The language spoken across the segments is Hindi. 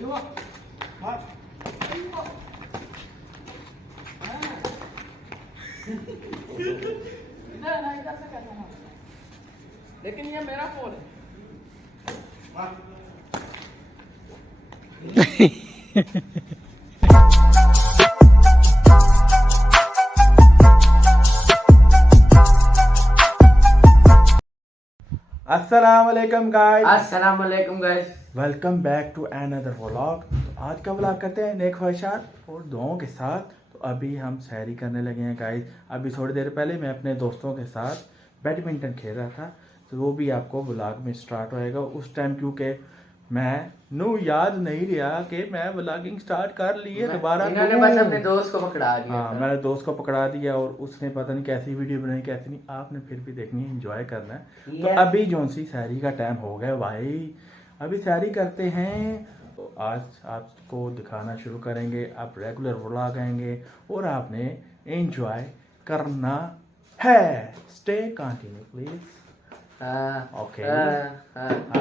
इधर से कैसा है? लेकिन ये मेरा फोन है। अस्सलामुअलैकुम गाइस। अस्सलामुअलैकुम guys. Welcome back to another vlog. तो आज का व्लॉग करते हैं नेक ख्वाहिशात और दुआओं के साथ। तो अभी हम सैरी करने लगे हैं गाइस। अभी थोड़ी देर पहले मैं अपने दोस्तों के साथ बैडमिंटन खेल रहा था, तो वो भी आपको व्लॉग में स्टार्ट होएगा उस टाइम, क्योंकि मैं याद नहीं रहा कि मैं व्लॉगिंग स्टार्ट कर ली है दोबारा। इन्होंने बस अपने दोस्त को पकड़ा दिया। हाँ, मैंने दोस्त को पकड़ा दिया और उसने पता नहीं कैसी वीडियो बनाई कैसी नहीं। आपने फिर भी देखनी है, एंजॉय करना है। तो अभी जो सी सैरी का टाइम हो गया भाई, अभी सैरी करते हैं। तो आज आपको दिखाना शुरू करेंगे, आप रेगुलर व्लॉग आएंगे और आपने एंजॉय करना है। Stay continue please. Okay,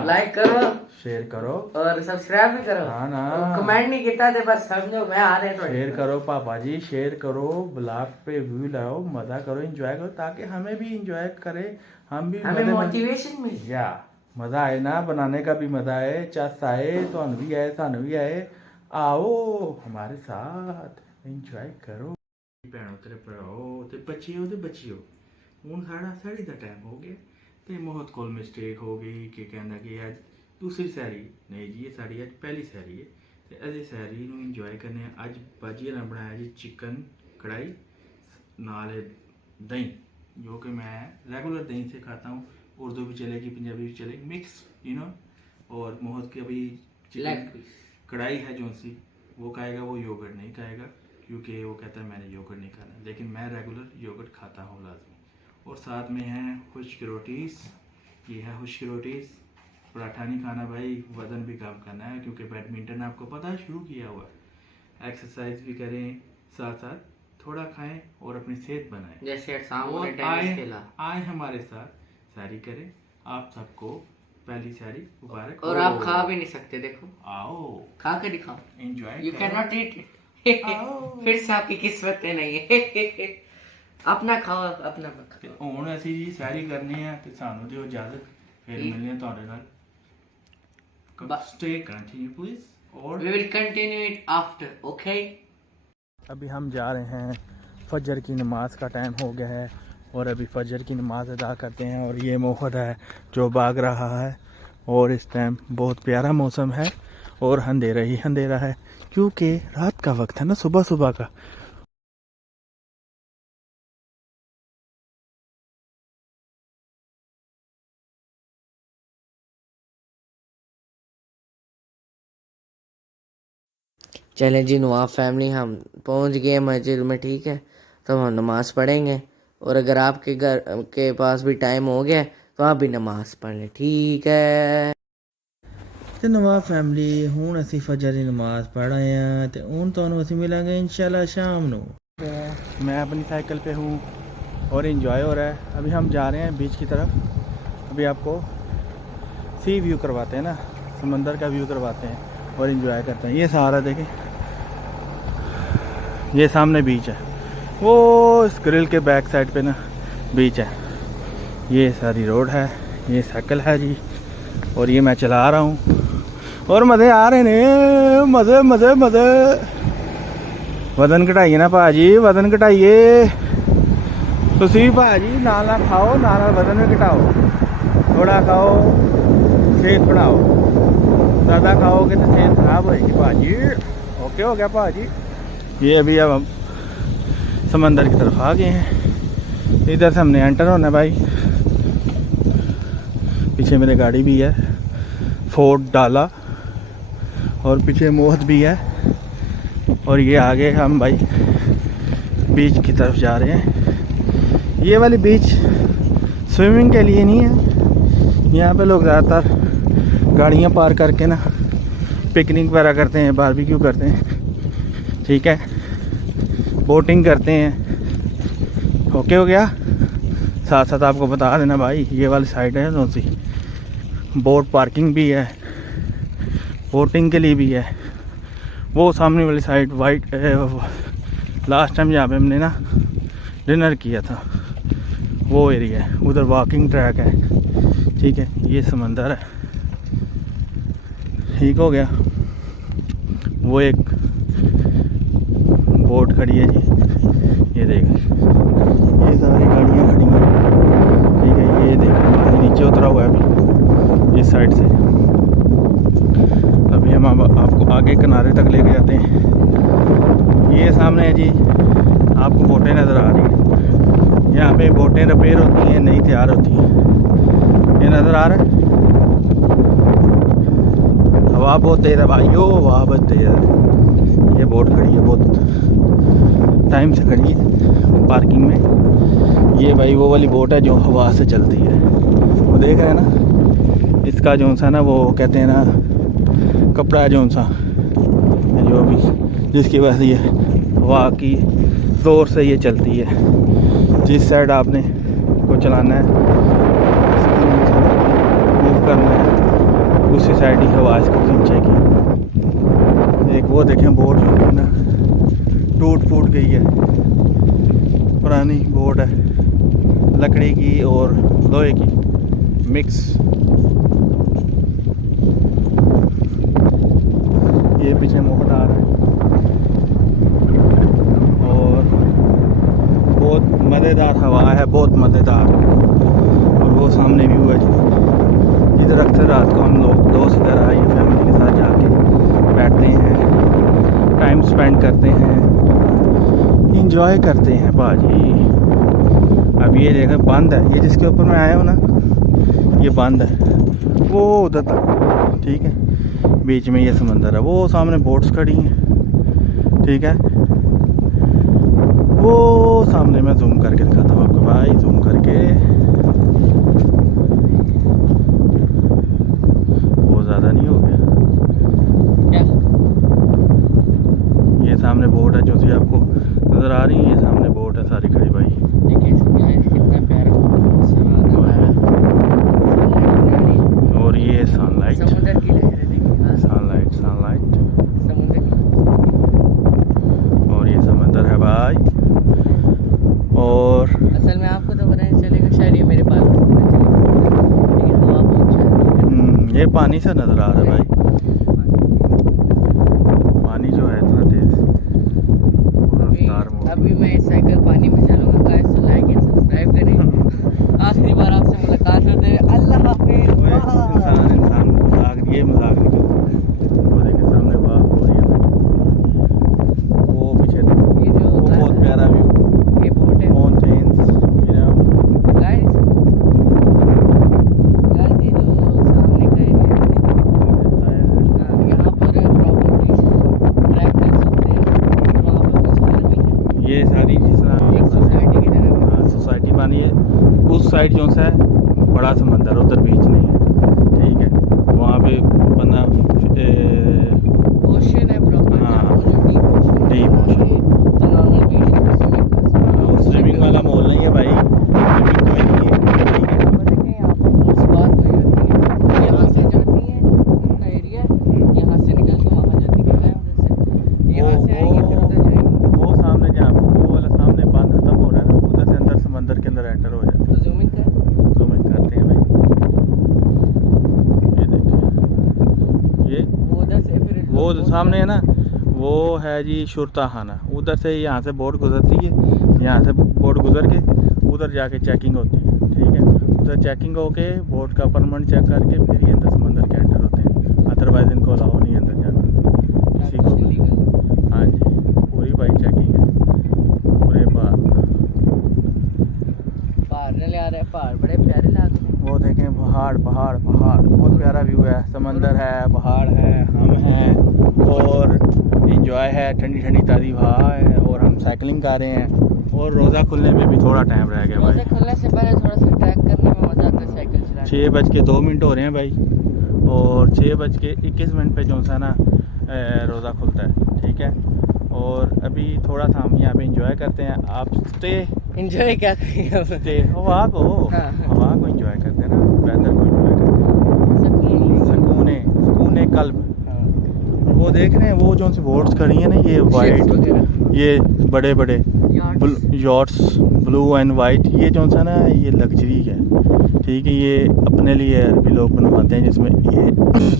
like करो, शेयर करो और सब्सक्राइब भी करो। हाँ ना, कमेंट नहीं किया थे, बस समझो मैं आ रहे तो शेयर करो पापा जी, शेयर करो, ब्लॉग पे व्यू लाओ, मजा करो, एंजॉय करो, ताकि हमें भी एंजॉय करे, हम भी हमें मोटिवेशन मिले। या मजा आए ना, बनाने का भी मजा आए, चस आए तो भी आए, सानू भी आए। आओ हमारे साथ एंजॉय करो। भैनों तेरे भराओ ते बच्चियों ते बच्चियों, हूँ साढ़ा सैरी का टाइम हो गया ते बहुत कोल मिस्टेक हो गई कि कहना कि अज दूसरी सैरी नहीं जी, ये साड़ी अज पहली सैरी है। तो अजे सैरी नूं इंजॉय करने। अज भाजी ने बनाया जी चिकन कढ़ाई नाल दही, जो कि मैं रेगुलर दही से खाता हूँ। उर्दू भी चलेगी, पंजाबी भी चलेगी, मिक्स और मोहत की अभी चिकन कढ़ाई है जो सी, वो खाएगा, वो योगर्ट नहीं खाएगा, क्योंकि वो कहता है मैंने योगर्ट नहीं खाना। लेकिन मैं रेगुलर योगर्ट खाता हूँ लाजमी। और साथ में है खुश्क रोटीज़, ये है खुश्क रोटीज़। पराठा नहीं खाना भाई, वज़न भी कम करना है, क्योंकि बैडमिंटन आपको पता है शुरू किया हुआ है। एक्सरसाइज भी करें, साथ साथ थोड़ा खाएं और अपनी सेहत बनाएं। जैसे आए हमारे साथ सैरी करें। आप सबको पहली सैरी मुबारक। और आप खा भी नहीं सकते, देखो आओ खा के दिखाओ, enjoy. You can not eat. फिर से आपकी किस्मत नहीं है। अपना खाओ, अपना खाओ। ਹੁਣ ਅਸੀਂ ਜੀ ਸੈਰੀ ਕਰਨੀ ਹੈ ਤੇ ਸਾਨੂੰ ਦਿਓ इजाजत, फिर मिलने ਤੁਹਾਡੇ ਨਾਲ। स्टे कंटिन्यू प्लीज और we will continue it after, okay? अभी हम जा रहे हैं, फजर की नमाज का टाइम हो गया है और अभी फजर की नमाज अदा करते हैं। और ये मोहद है जो भाग रहा है, और इस टाइम बहुत प्यारा मौसम है और अंधेरा ही अंधेरा है, क्योंकि रात का वक्त है ना, सुबह सुबह का। चलें जी नवाब फैमिली, हम पहुंच गए मस्जिद में, ठीक है। तो हम नमाज़ पढ़ेंगे, और अगर आपके घर के पास भी टाइम हो गया तो आप भी नमाज़ पढ़ लें, ठीक है। ਤੇ ਨਵਾਬ ਫੈਮਿਲੀ, ਹੁਣ ਅਸੀਂ ਫਜਰ ਦੀ ਨਮਾਜ਼ पढ़ आए हैं, तो ਹੁਣ ਤੁਹਾਨੂੰ ਅਸੀਂ मिलेंगे इंशाल्लाह शाम ਨੂੰ। मैं अपनी साइकिल पे हूँ और इंजॉय हो रहा है। अभी हम जा रहे हैं बीच की तरफ। अभी आपको सी व्यू करवाते हैं ना, समंदर का व्यू करवाते हैं और इंजॉय करते हैं। ये सहारा देखें, ये सामने बीच है, वो इस ग्रिल के बैक साइड पे ना बीच है। ये सारी रोड है, ये साइकिल है जी, और ये मैं चला रहा हूँ और मज़े आ रहे ने, मज़े मज़े मज़े। वजन घटाइए ना भाजी, वजन घटाइए तुसी भाजी, नाल ना खाओ, नाल वजन भी घटाओ, थोड़ा खाओ सेहत बनाओ, ज़्यादा खाओगे तो सेहत खराब होएगी भाजी। ओके हो गया भाजी। ये अभी अब हम समंदर की तरफ आ गए हैं, इधर से हमने एंटर होना भाई। पीछे मेरे गाड़ी भी है, फोर्ड डाला, और पीछे मोहत भी है, और ये आगे हम भाई बीच की तरफ जा रहे हैं। ये वाली बीच स्विमिंग के लिए नहीं है, यहाँ पे लोग ज़्यादातर गाड़ियाँ पार करके ना पिकनिक वगैरह करते हैं, बारबेक्यू करते हैं, ठीक है, बोटिंग करते हैं। ओके हो गया। साथ साथ आपको बता देना भाई, ये वाली साइड है कौन सी, बोट पार्किंग भी है, बोटिंग के लिए भी है। वो सामने वाली साइड वाइट लास्ट टाइम जहाँ पे हमने ना डिनर किया था वो एरिया है, उधर वॉकिंग ट्रैक है, ठीक है। ये समंदर है, ठीक हो गया। वो एक बोट खड़ी है जी, ये देख, ये सारी गाड़ियाँ खड़ी हैं, ठीक है। ये देख पानी नीचे उतरा हुआ है अभी इस साइड से। अभी हम आपको आगे किनारे तक लेके जाते हैं। ये सामने है जी, आपको बोटें नज़र आ रही हैं। यहाँ पे बोटें रिपेयर होती हैं, नई तैयार होती हैं। ये नज़र आ रहा है, हवा बहुत तेज़ है भाइयों, हवा बहुत तेज़ है। ये बोट खड़ी है, बहुत टाइम से खड़ी है पार्किंग में। ये भाई वो वाली बोट है जो हवा से चलती है, वो देख रहे हैं ना। इसका जो सा ना, वो कहते हैं ना कपड़ा जो सा, जो भी जिसकी वजह से ये हवा की ज़ोर से ये चलती है। जिस साइड आपने को चलाना है, मूव करना है, उसी साइड ही हवा इसको खींचेगी। एक वो देखें बोट जो है ना टूट फूट गई है, पुरानी बोट है, लकड़ी की और लोहे की मिक्स। ये पीछे मोहट आ रहा है और बहुत मज़ेदार हवा है, बहुत मज़ेदार। और वो सामने व्यू है इधर। अक्सर रात को हम लोग दोस्त इधर आए फैमिली के साथ जाके बैठते हैं, टाइम स्पेंड करते हैं, इंजॉय करते हैं भाजी। अब ये जगह बंद है, ये जिसके ऊपर मैं आया हूँ ना, ये बंद है, वो उधर तक, ठीक है। बीच में ये समंदर है, वो सामने बोट्स खड़ी हैं, ठीक है। वो सामने मैं जूम करके दिखाता हूँ आपको भाई, जूम करके। वो ज़्यादा नहीं हो गया क्या? ये सामने बोट है जो सी आपको नज़र आ रही है, ये सामने बोट है सारी खड़ी भाई। कितना प्यारा और ये सनलाइट, समुद्र की लहरें देखिए, सनलाइट सनलाइट, समुद्र की। और ये समंदर है भाई। और असल में आपको तो पता नहीं चलेगा, शायद ये मेरे पास लेकिन हवा बहुत चल रही है। ये पानी से नज़र आ रहा है भाई, पानी जो है इतना तेज़। अभी मैं साइकिल पानी में चलूँगा, गाइस तो लाइक एंड सब्सक्राइब करें। आखिरी बार आपसे मुलाकात होते हुए अल्लाह हाफिज़। इंसान मजाक, ये मजाक निकल। वो देखिए सामने वाह हो रही है, वो पीछे देखो, ये जो वो बहुत प्यारा व्यू, ये बोट है, माउंटेन्स, यू नो गाइस। ये जो सामने का एरिया है, यहाँ पर प्रॉपर्टीज ट्रैक कर सकते हैं, वहाँ पर कुछ घर भी है। ये सारी चीज़ें एक सोसाइटी की तरह, हाँ सोसाइटी बनी है। उस साइड जो सा है बड़ा समंदर, उधर बीच नहीं है, ठीक है। वहाँ पे बना ओशन है प्रॉपर, हाँ डीप ओशन। नॉर्मल बीच स्विमिंग वाला मॉल नहीं है भाई, स्विमिंग कोई नहीं है, ठीक है। देखें यहाँ पर बोट्स पार्क हुई होती है, यहाँ से जाती है उनका एरिया, यहाँ से निकल के वहाँ जाती है, उधर से यहाँ से आएंगे फिर उधर जाएंगे। वो सामने जहाँ वो वाला सामने बांध खत्म हो रहा है ना, उधर से अंदर समंदर के अंदर एंटर हो जाता है। तो जूम इन करते हैं भाई, ये देखिए, ये वो उधर से फिर वो सामने है ना, वो है जी शुरताखाना। उधर से यहाँ से बोट गुजरती है, यहाँ से बोट गुजर के उधर जाके चेकिंग होती है, ठीक है। उधर चेकिंग होके बोट का परमिट चेक करके फिर ये अंदर समंदर के एंटर होते हैं, अदरवाइज इनको अलाउ नहीं अंदर जाना किसी को। हाँ जी, पूरी भाई चेकिंग है पूरे पहाड़ ले आ रहे हैं। पहाड़ बड़े प्यारे लग रहे हैं, वो देखें पहाड़ पहाड़ पहाड़, बहुत प्यारा व्यू है, समंदर है, पहाड़ है, हम हैं और इंजॉय है, ठंडी ठंडी ताज़ी हवा है। और हम साइकिलिंग कर रहे हैं और रोज़ा खुलने में भी थोड़ा टाइम रह गया भाई। रोज़ा खुलने से पहले थोड़ा सा ट्रैक करने में मज़ा आता है साइकिल चलाने। 6:02 हो रहे हैं भाई, और 6:21 पे जो सा ना रोज़ा खुलता है, ठीक है। और अभी थोड़ा सा हम यहाँ पे इंजॉय करते हैं। आप स्टे इंजॉय क्या करेंगे, स्टे हवा को, हवा को इंजॉय करते हैं ना, वेदर को इंजॉय करते हैं, सुकून कल्ब। वो वो देख रहे हैं वो जो सी बोट्स खड़ी हैं ना, ये वाइट, ये बड़े बड़े यॉट्स ब्लू एंड वाइट, ये जो सा ना ये लग्जरी है, ठीक है। ये अपने लिए अरबी लोग बनवाते हैं जिसमें ये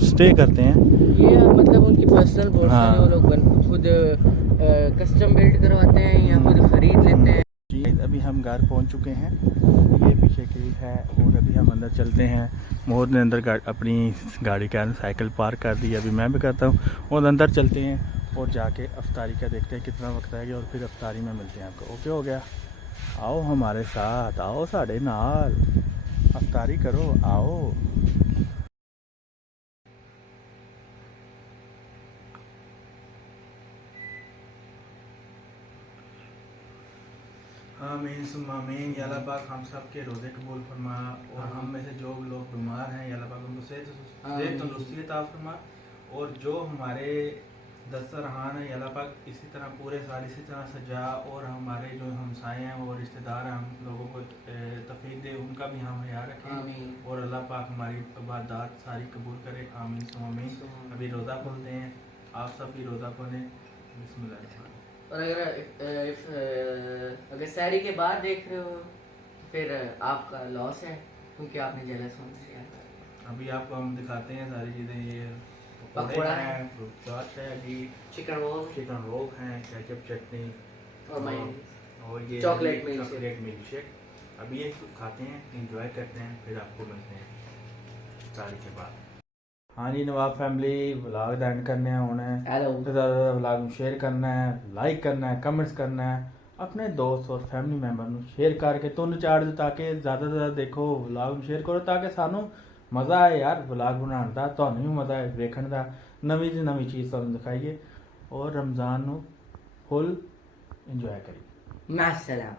स्टे करते हैं। ये मतलब उनकी पर्सनल बोट्स हाँ। हैं, वो लोग खुद कस्टम बिल्ड करवाते हैं या खुद खरीद लेते हैं। जी अभी हम घर पहुंच चुके हैं, ये पीछे की है, और अभी हम अंदर चलते हैं। मोहर ने अंदर अपनी गाड़ी का साइकिल पार्क कर दी, अभी मैं भी करता हूँ, और अंदर चलते हैं और जाके अफ्तारी का देखते हैं कितना वक्त आएगा, और फिर अफ्तारी में मिलते हैं आपको। ओके हो गया, आओ हमारे साथ, आओ साढ़े नाल अफ्तारी करो, आओ। आमीन सुम्मा आमीन। या अल्लाह पाक हम सब के रोज़े कबूल फरमा, और हम में से जो लोग बीमार हैं या अल्लाह पाक उनको सेहत तंदुरुस्ती अता फरमा, और जो हमारे दस्तरखान है या अल्लाह पाक इसी तरह पूरे साल इसी तरह सजा, और हमारे जो हमसाए हैं और रिश्तेदार हैं हम लोगों को तफीक दे, उनका भी हम ख्याल रखें, और अल्लाह पाक हमारी इबादत सारी कबूल करे। आमीन सुम्मा आमीन। अभी रोज़ा खोलते हैं, आप सब भी रोज़ा खोलें। बिस्मिल्लाह। और अगर सहरी के बाद देख रहे हो फिर आपका लॉस है, क्योंकि आपने जेलस होने से किया। अभी आपको हम दिखाते हैं सारी चीज़ें। ये पकौड़ा है, फ्रूट चाट है, अभी चिकन रोल हैं, केचप चटनी, और ये चॉकलेट मिल्क शेक। अभी ये खाते हैं, इंजॉय करते हैं, फिर आपको मिलते हैं सारी के बाद। हाँ जी नवाब फैमिली, व्लॉग एंड करने होना है, ज़्यादा व्लॉग में शेयर करना है, लाइक करना है, कमेंट्स करना है, अपने दोस्त और फैमिली मैंबर ਨੂੰ शेयर करके तुन चाड़ दो, ताकि ज़्यादा से ज़्यादा देखो व्लॉग में शेयर करो, ताकि सानू मज़ा आए यार व्लॉग बनाने का, ਤੁਹਾਨੂੰ भी मज़ा आए देखने का, नवी से नवी चीज़ ਤੁਹਾਨੂੰ दिखाइए, और रमज़ान ਨੂੰ फुल इंजॉय करिए। मास्सलाम।